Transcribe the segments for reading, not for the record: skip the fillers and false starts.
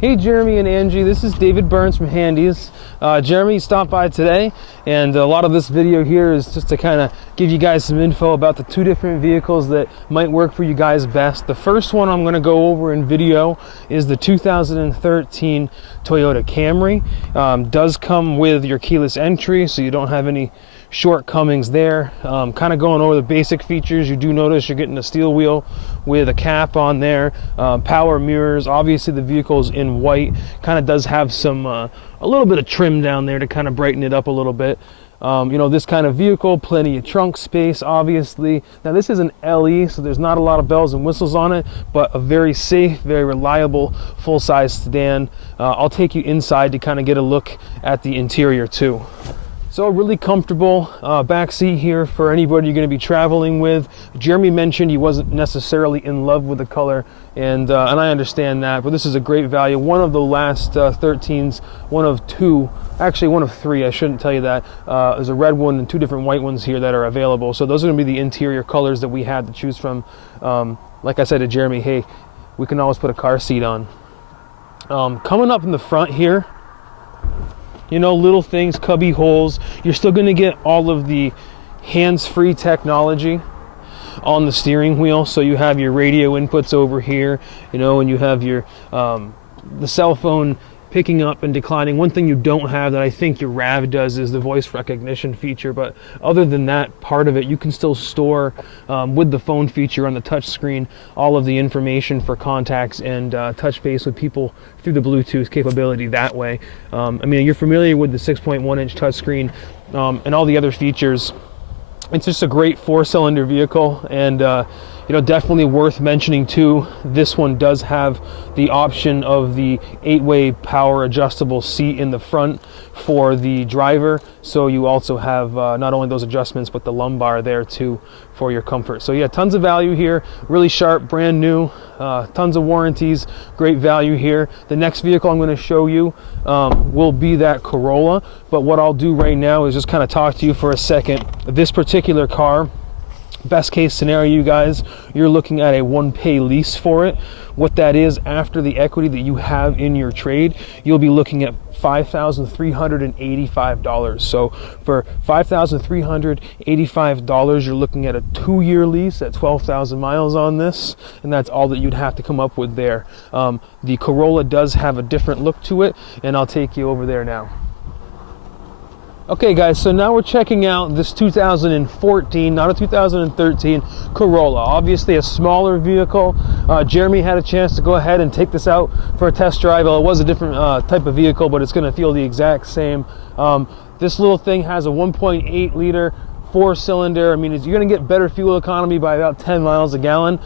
Hey Jeremy and Angie, this is David Burns from Handy's. Jeremy stopped by today, and a lot of this video here is just to kind of give you guys some info about the two different vehicles that might work for you guys best. The first one I'm going to go over in video is the 2013 Toyota Camry. Does come with your keyless entry, so you don't have any shortcomings there. Kind of going over the basic features. You do notice you're getting a steel wheel with a cap on there, power mirrors. Obviously the vehicle's in white, kind of does have some a little bit of trim down there to kind of brighten it up a little bit. You know, this kind of vehicle, plenty of trunk space, obviously. Now this is an LE, so there's not a lot of bells and whistles on it, but a very safe, very reliable full-size sedan. I'll take you inside to kind of get a look at the interior too. So really comfortable back seat here for anybody you're going to be traveling with. Jeremy mentioned he wasn't necessarily in love with the color, and I understand that, but this is a great value. One of the last 13s, one of two, actually one of three, I shouldn't tell you that. There's a red one and two different white ones here that are available. So those are going to be the interior colors that we had to choose from. Like I said to Jeremy, hey, we can always put a car seat on. Coming up in the front here, you know, little things, cubby holes. You're still going to get all of the hands-free technology on the steering wheel. So you have your radio inputs over here, you know, and you have your the cell phone picking up and declining. One thing you don't have that I think your RAV does is the voice recognition feature, but other than that part of it, you can still store with the phone feature on the touch screen all of the information for contacts and touch base with people through the Bluetooth capability that way. I mean, you're familiar with the 6.1-inch touchscreen and all the other features. It's just a great four-cylinder vehicle, and you know, definitely worth mentioning too. This one does have the option of the 8-way power adjustable seat in the front for the driver, so you also have not only those adjustments but the lumbar there too for your comfort. So yeah, tons of value here, really sharp, brand new, tons of warranties, great value here. The next vehicle I'm going to show you will be that Corolla, but what I'll do right now is just kind of talk to you for a second. This particular car, best case scenario, you guys, you're looking at a one-pay lease for it. What that is, after the equity that you have in your trade, you'll be looking at $5,385. So for $5,385, you're looking at a 2-year lease at 12,000 miles on this, and that's all that you'd have to come up with there. The Corolla does have a different look to it, and I'll take you over there now. Okay guys, so now we're checking out this 2014, not a 2013, Corolla. Obviously a smaller vehicle. Jeremy had a chance to go ahead and take this out for a test drive. Well, it was a different type of vehicle, but it's going to feel the exact same. This little thing has a 1.8 liter 4-cylinder. I mean, you're going to get better fuel economy by about 10 miles a gallon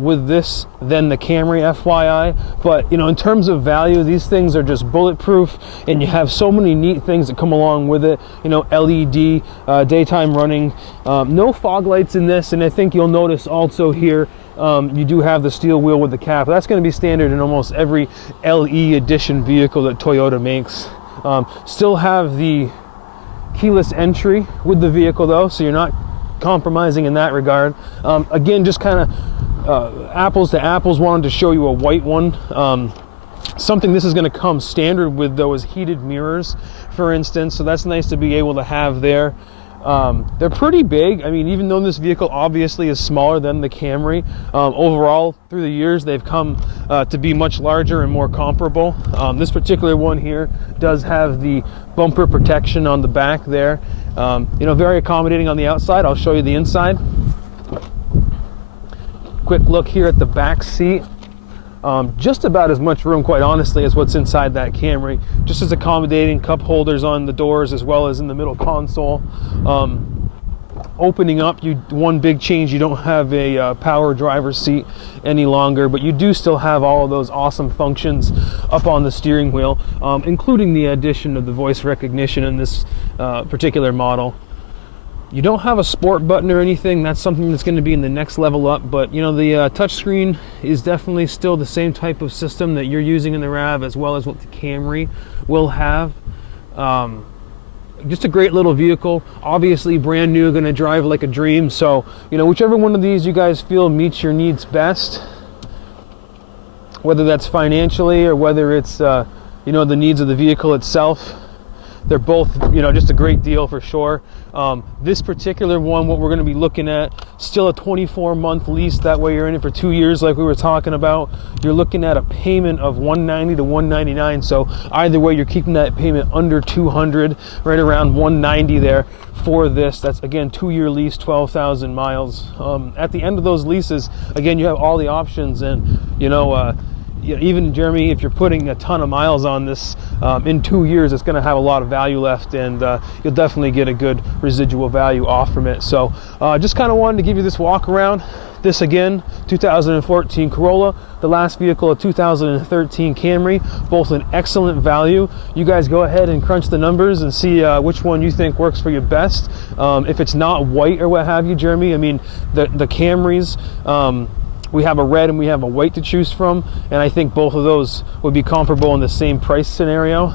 with this than the Camry, FYI. But, you know, in terms of value, these things are just bulletproof, and you have so many neat things that come along with it. You know, LED, daytime running, no fog lights in this, and I think you'll notice also here you do have the steel wheel with the cap. That's going to be standard in almost every LE edition vehicle that Toyota makes. Still have the keyless entry with the vehicle though, so you're not compromising in that regard. Again, just kind of apples to apples, wanted to show you a white one. Something this is going to come standard with though is heated mirrors, for instance, so that's nice to be able to have there. They're pretty big. I mean, even though this vehicle obviously is smaller than the Camry, overall through the years they've come to be much larger and more comparable. This particular one here does have the bumper protection on the back there. You know, very accommodating on the outside. I'll show you the inside. Quick look here at the back seat. Just about as much room, quite honestly, as what's inside that Camry. Just as accommodating, cup holders on the doors as well as in the middle console. Opening up, one big change, you don't have a power driver's seat any longer, but you do still have all of those awesome functions up on the steering wheel, including the addition of the voice recognition in this particular model. You don't have a sport button or anything. That's something that's going to be in the next level up, but you know, the touchscreen is definitely still the same type of system that you're using in the RAV as well as what the Camry will have. Just a great little vehicle, obviously brand new, going to drive like a dream. So, you know, whichever one of these you guys feel meets your needs best, whether that's financially or whether it's you know, the needs of the vehicle itself. They're both, you know, just a great deal for sure. This particular one, what we're going to be looking at, still a 24-month lease. That way you're in it for 2 years like we were talking about. You're looking at a payment of $190 to $199. So either way, you're keeping that payment under $200, right around $190 there for this. That's, again, 2-year lease, 12,000 miles. At the end of those leases, again, you have all the options. And, you know, even Jeremy, if you're putting a ton of miles on this, in 2 years, it's going to have a lot of value left, and you'll definitely get a good residual value off from it. So just kind of wanted to give you this walk around. This, again, 2014 Corolla, the last vehicle, a 2013 Camry, both an excellent value. You guys go ahead and crunch the numbers and see which one you think works for you best. If it's not white or what have you, Jeremy, I mean, the Camrys, we have a red and we have a white to choose from, and I think both of those would be comparable in the same price scenario.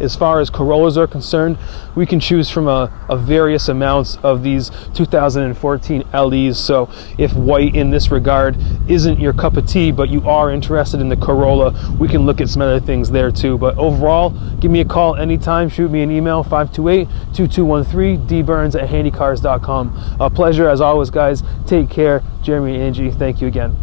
As far as Corollas are concerned, we can choose from a various amounts of these 2014 LEs. So if white in this regard isn't your cup of tea, but you are interested in the Corolla, we can look at some other things there too. But overall, give me a call anytime, shoot me an email, 528-2213, dburns@handycars.com. A pleasure as always, guys. Take care. Jeremy and Angie, thank you again.